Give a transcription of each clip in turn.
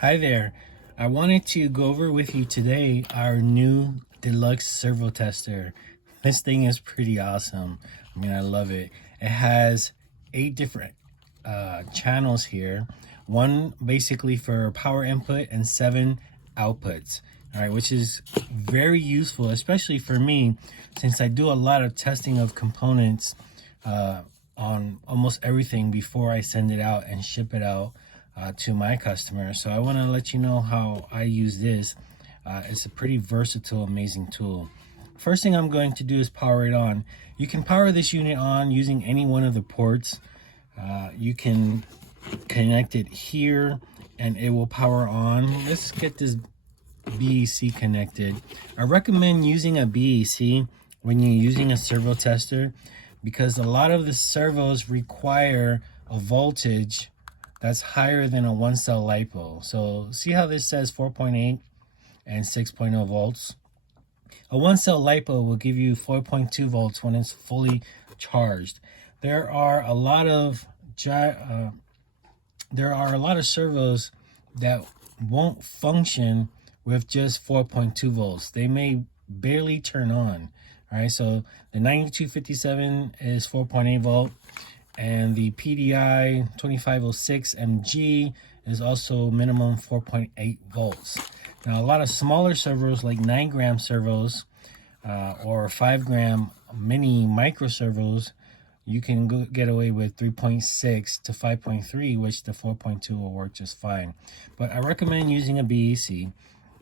Hi there. I wanted to go over with you today our new Deluxe Servo Tester. This thing is pretty awesome. I mean, I love it. It has 8 different channels here. One basically for power input and 7 outputs. All right, which is very useful, especially for me, since I do a lot of testing of components on almost everything before I send it out and ship it out to my customers. So I want to let you know how I use this. It's a pretty versatile, amazing tool. First thing I'm going to do is power it on. You can power this unit on using any one of the ports. You can connect it here and it will power on. Let's get this BEC connected. I recommend using a BEC when you're using a servo tester because a lot of the servos require a voltage that's higher than a 1-cell LiPo. So see how this says 4.8 and 6.0 volts? A 1-cell LiPo will give you 4.2 volts when it's fully charged. There are a lot of servos that won't function with just 4.2 volts. They may barely turn on. All right, so the 9257 is 4.8 volt, and the PDI 2506 MG is also minimum 4.8 volts. Now, a lot of smaller servos like 9-gram servos or 5-gram mini micro servos, you can get away with 3.6 to 5.3, which the 4.2 will work just fine. But I recommend using a BEC.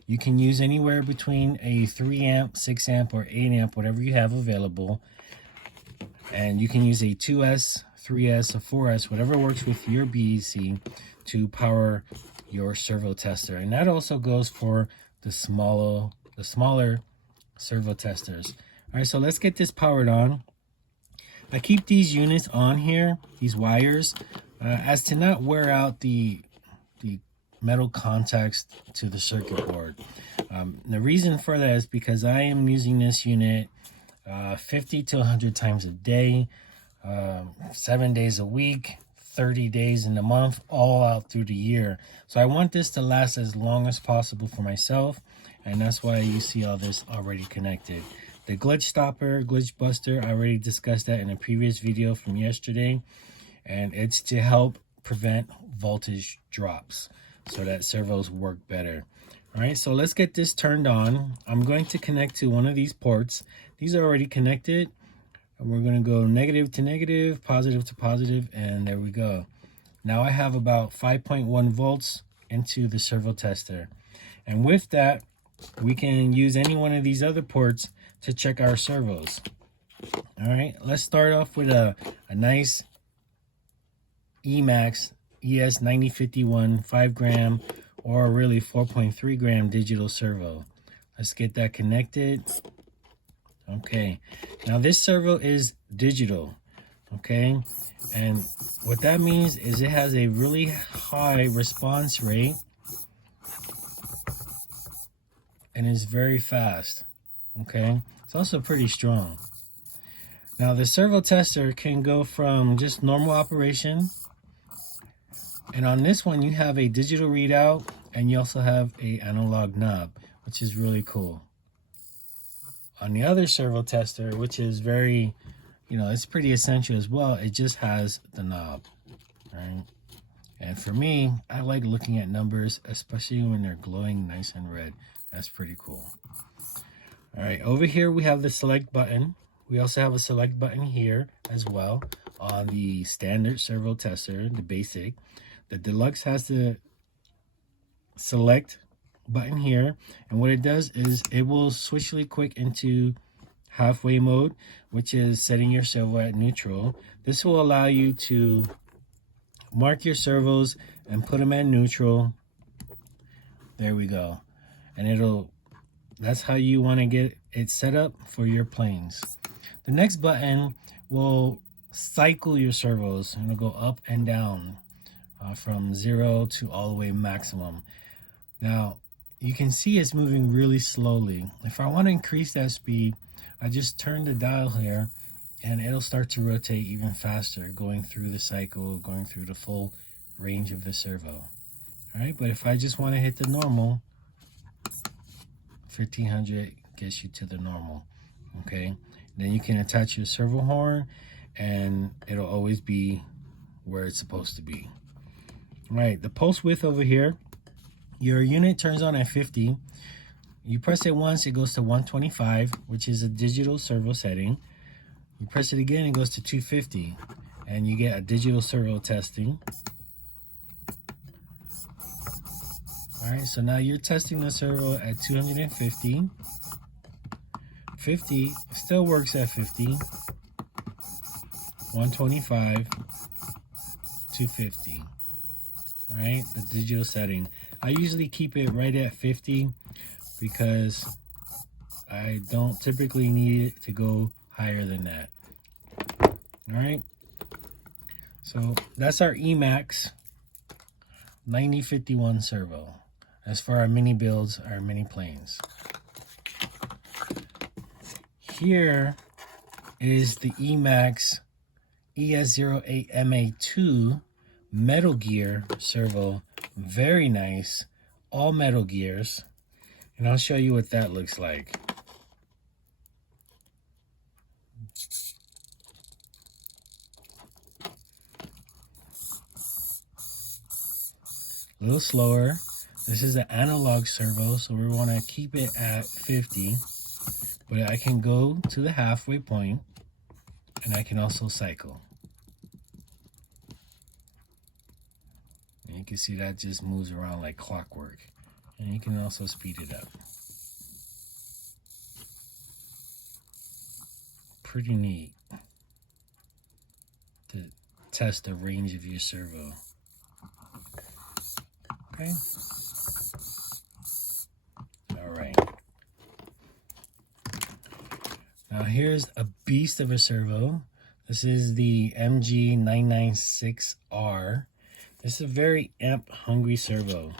You can use anywhere between a 3 amp, 6 amp, or 8 amp, whatever you have available. And you can use a 2S, 3S, or 4S, whatever works with your BEC to power your servo tester. And that also goes for the smaller servo testers. All right, so let's get this powered on. I keep these units on here, these wires, as to not wear out the metal contacts to the circuit board. The reason for that is because I am using this unit 50 to 100 times a day, 7 days a week, 30 days in a month, all out through the year. So I want this to last as long as possible for myself, and that's why you see all this already connected. The glitch stopper, glitch buster, I already discussed that in a previous video from yesterday, and it's to help prevent voltage drops so that servos work better. All right, so let's get this turned on. I'm going to connect to one of these ports. These are already connected. And we're going to go negative to negative, positive to positive, and there we go. Now I have about 5.1 volts into the servo tester. And with that, we can use any one of these other ports to check our servos. All right, let's start off with a nice Emax ES9051 5-gram or really 4.3 gram digital servo. Let's get that connected. Okay, now this servo is digital, okay, and what that means is it has a really high response rate and is very fast. Okay, it's also pretty strong. Now the servo tester can go from just normal operation, and on this one you have a digital readout and you also have a analog knob, which is really cool. On the other servo tester, which is very, it's pretty essential as well, it just has the knob, right? And for me, I like looking at numbers, especially when they're glowing nice and red. That's pretty cool. All right, over here we have the select button. We also have a select button here as well on the standard servo tester, the basic. The Deluxe has the select button here, and what it does is it will switch really quick into halfway mode, which is setting your servo at neutral. This will allow you to mark your servos and put them at neutral. There we go. And that's how you want to get it set up for your planes. The next button will cycle your servos, and it'll go up and down from 0 to all the way maximum. Now you can see it's moving really slowly. If I want to increase that speed, I just turn the dial here and it'll start to rotate even faster, going through the cycle, going through the full range of the servo. All right, but if I just want to hit the normal, 1500 gets you to the normal. Okay, then you can attach your servo horn and it'll always be where it's supposed to be. All right, the pulse width over here, your unit turns on at 50. You press it once, it goes to 125, which is a digital servo setting. You press it again, it goes to 250, and you get a digital servo testing. All right, so now you're testing the servo at 250. 50 still works at 50. 125, 250. All right, the digital setting. I usually keep it right at 50 because I don't typically need it to go higher than that. All right, so that's our Emax 9051 servo. As for our mini builds, our mini planes. Here is the Emax ES08MA2 Metal Gear servo. Very nice, all metal gears. And I'll show you what that looks like. A little slower. This is an analog servo, so we want to keep it at 50. But I can go to the halfway point, and I can also cycle. And you can see that just moves around like clockwork. And you can also speed it up. Pretty neat to test the range of your servo. Okay. All right. Now here's a beast of a servo. This is the MG996R. This is a very amp hungry servo.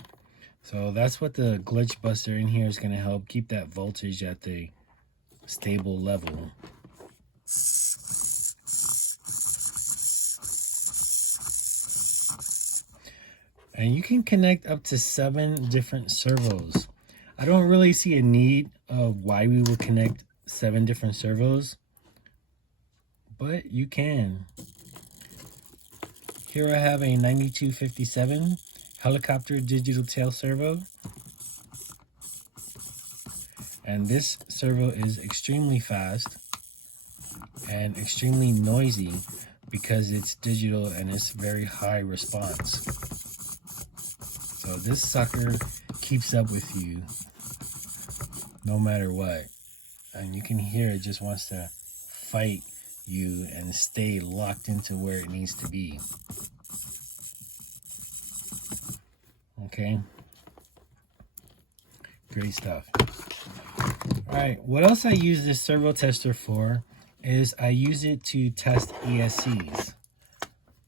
So that's what the glitch buster in here is going to help keep that voltage at the stable level. And you can connect up to 7 different servos. I don't really see a need of why we would connect 7 different servos, but you can. Here I have a 9257 helicopter digital tail servo. And this servo is extremely fast and extremely noisy because it's digital and it's very high response. So this sucker keeps up with you no matter what. And you can hear it just wants to fight you and stay locked into where it needs to be. Okay. Great stuff. All right, what else I use this servo tester for is I use it to test ESCs.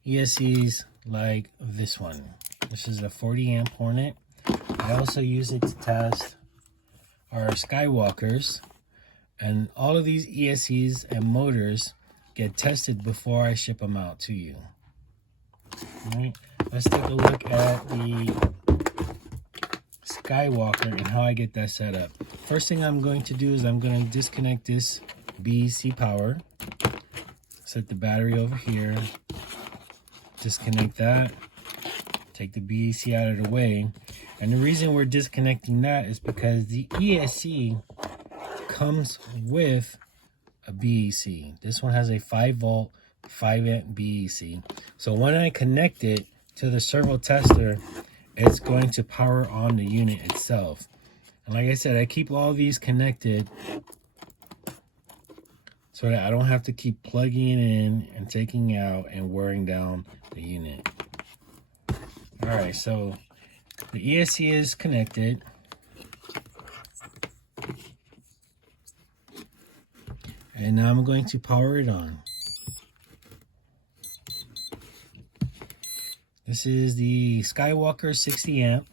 ESCs like this one. This is a 40 amp Hornet. I also use it to test our Skywalkers. And all of these ESCs and motors get tested before I ship them out to you. All right, let's take a look at the Skywalker and how I get that set up. First thing I'm going to do is I'm going to disconnect this BEC power. Set the battery over here. Disconnect that. Take the BEC out of the way. And the reason we're disconnecting that is because the ESC comes with a BEC. This one has a 5 volt, 5 amp BEC. So when I connect it to the servo tester, it's going to power on the unit itself. And like I said, I keep all these connected so that I don't have to keep plugging it in and taking out and wearing down the unit. All right, so the ESC is connected. And now I'm going to power it on. This is the Skywalker 60 amp,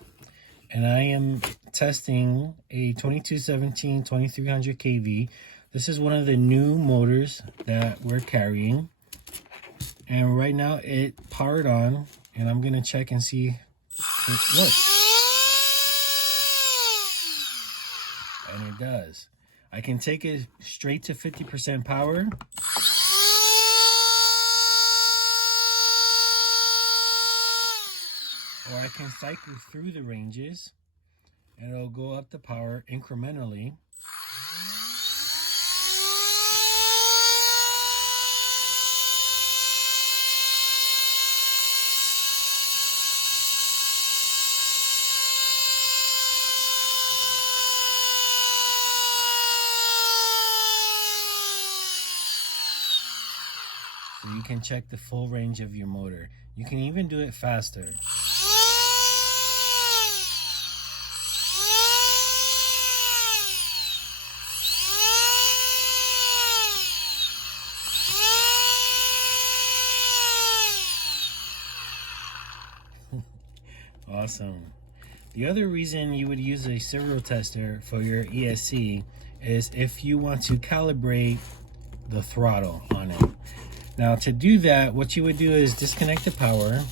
and I am testing a 2217 2300 kV. This is one of the new motors that we're carrying. And right now it powered on, and I'm gonna check and see if it works. And it does. I can take it straight to 50% power. Or I can cycle through the ranges and it'll go up the power incrementally. So you can check the full range of your motor. You can even do it faster. Awesome. The other reason you would use a servo tester for your ESC is if you want to calibrate the throttle on it. Now to do that, what you would do is disconnect the power,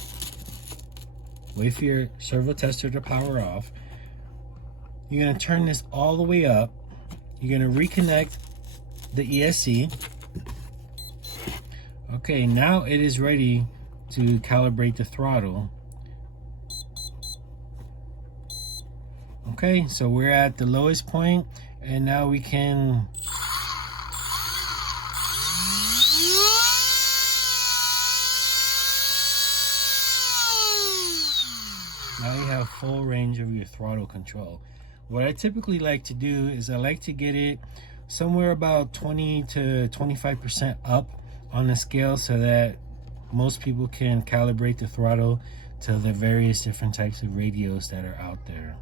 wait for your servo tester to power off. You're going to turn this all the way up. You're going to reconnect the ESC. Okay, now it is ready to calibrate the throttle. Okay, so we're at the lowest point, and now we can now you have full range of your throttle control. What I typically like to do is I like to get it somewhere about 20 to 25% up on the scale so that most people can calibrate the throttle to the various different types of radios that are out there.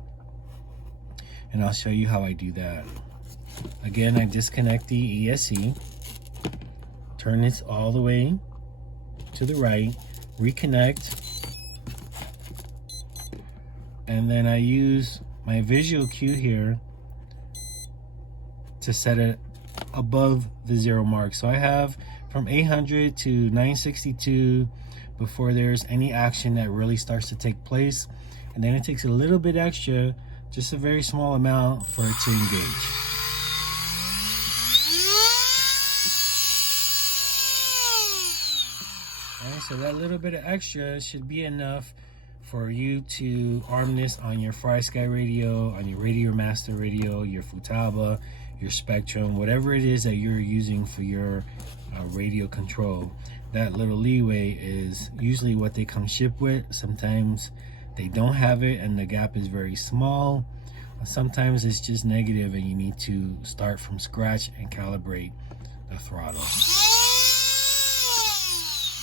And I'll show you how I do that. Again, I disconnect the ESC, turn this all the way to the right, reconnect, and then I use my visual cue here to set it above the 0 mark. So I have from 800 to 962 before there's any action that really starts to take place. And then it takes a little bit extra, just a very small amount, for it to engage. Alright, so that little bit of extra should be enough for you to arm this on your FireSky radio, on your Radio Master radio, your Futaba, your Spectrum, whatever it is that you're using for your radio control. That little leeway is usually what they come shipped with. Sometimes they don't have it and the gap is very small. Sometimes it's just negative and you need to start from scratch and calibrate the throttle.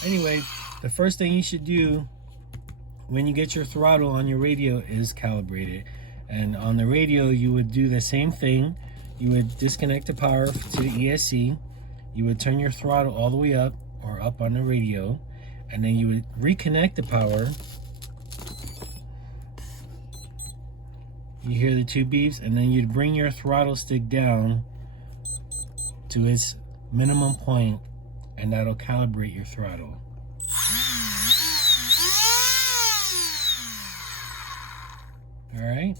Anyway, the first thing you should do when you get your throttle on your radio is calibrate it. And on the radio, you would do the same thing. You would disconnect the power to the ESC. You would turn your throttle all the way up or up on the radio. And then you would reconnect the power. You hear the 2 beeps, and then you'd bring your throttle stick down to its minimum point, and that'll calibrate your throttle. All right,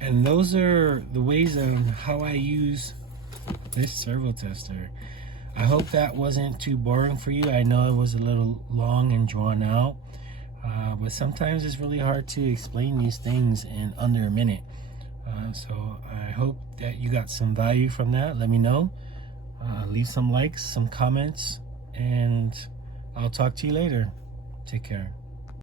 and those are the ways on how I use this servo tester. I hope that wasn't too boring for you. I know it was a little long and drawn out, but sometimes it's really hard to explain these things in under a minute. So I hope that you got some value from that. Let me know. Leave some likes, some comments, and I'll talk to you later. Take care.